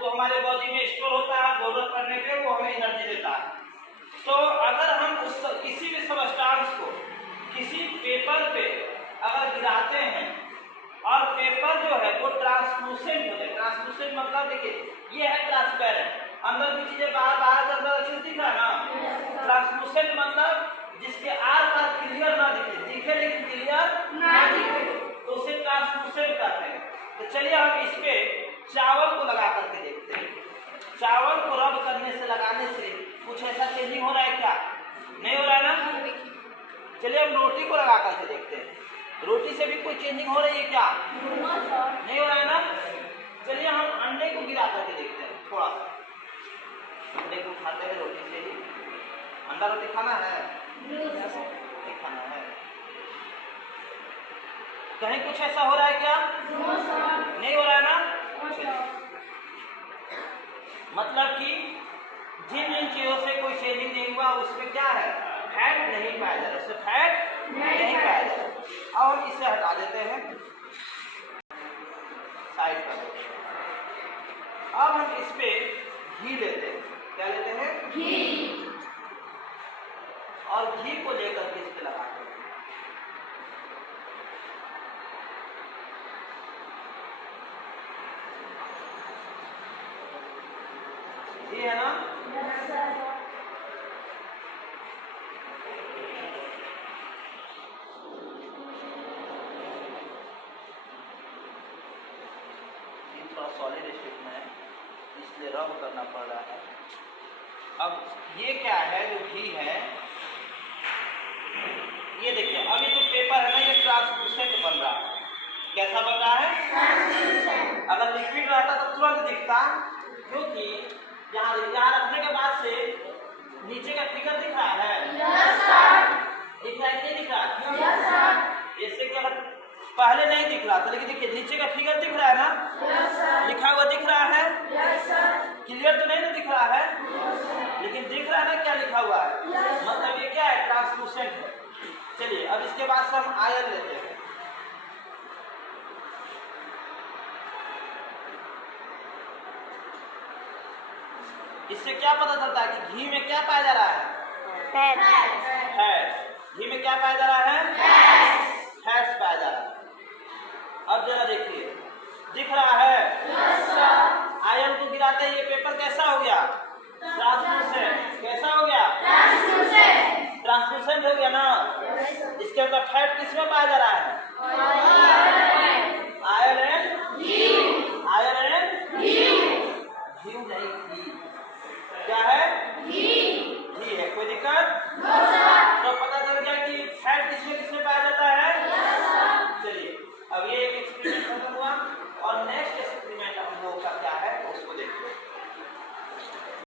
जो हमारे बॉडी में स्टोर होता है, जरूरत पड़ने पे वो हमें एनर्जी देता है। तो अगर हम उस किसी भी सबस्टांस को किसी पेपर पे अगर गिराते हैं और पेपर जो है वो ट्रांसलूसेंट हो जाए, ट्रांसलूसेंट मतलब देखिए ये है ट्रांसपेरेंट, अंदर की चीजें बाहर बाहर के अंदर अच्छे से दिख रहा है ना। ट्रांसलूसेंट मतलब जिसके आर पार क्लियर ना दिखे, दिखे लेकिन क्लियर ना दिखे, तो उसे ट्रांसलूसेंट कहते हैं। तो चलिए हम इस पे चावल को लगा करके देखते हैं। चावल को रब करने से, लगाने से कुछ ऐसा चेंजिंग हो रहा है क्या? नहीं हो रहा है ना। चलिए हम रोटी को लगा करके देखते हैं, रोटी से भी कोई चेंजिंग हो रही है क्या? नहीं हो रहा है ना। चलिए हम अंडे को गिरा करके देखते हैं, थोड़ा सा अंडे को खाते हैं रोटी से ही। अंडा रोटी खाना है? नहीं खाना है। कहीं कुछ ऐसा हो रहा है क्या? नहीं हो रहा है ना। मतलब कि जिन जिन चीजों से कोई चेंजिंग नहीं हुआ उसमें क्या है? फैट नहीं पाया जा रहा, उससे फैट नहीं पाया जा रहा। अब हम इसे हटा देते हैं, साइड कर देते हैं। अब हम इस पे घी लेते हैं। क्या लेते हैं? घी। और घी को लेकर के इस पे लगाते हैं। घी है ना। सॉलिड स्टेट में है इसलिए रब करना पड़ रहा है। अब ये क्या है? जो घी है ये देखिए, अब ये जो पेपर है ना ये ट्रांसलूसेंट बन रहा है। कैसा बन रहा है? अगर लिक्विड रहता तो तुरंत दिखता, क्योंकि यहाँ रखने के बाद से नीचे का फिगर दिख रहा है। दिख रहा है कि नहीं दिख रहा? जैसे कि अगर पहले नहीं दिख रहा था, लेकिन देखिए नीचे का फिगर दिख रहा है ना, लिखा हुआ दिख रहा है। क्लियर तो नहीं ना दिख रहा है, लेकिन दिख रहा है ना क्या लिखा हुआ है, मतलब ये क्या है? ट्रांसलूसेंट है। चलिए अब इसके बाद से हम आयन लेते हैं। इससे क्या पता चलता है कि घी में क्या पाया जा रहा है? फैट। घी में क्या पाया जा रहा है? फैट्स पाया जा रहा है। अब जरा देखिए, दिख रहा है? आयन को गिराते ही ये पेपर कैसा हो गया? ट्रांसलूसेंट। कैसा हो गया? ट्रांसलूसेंट हो गया ना। इसके अंदर फैट किसमें पाया जा रहा है? आयरन एंड घी नहीं, घी क्या है? घी है। कोई दिक्कत?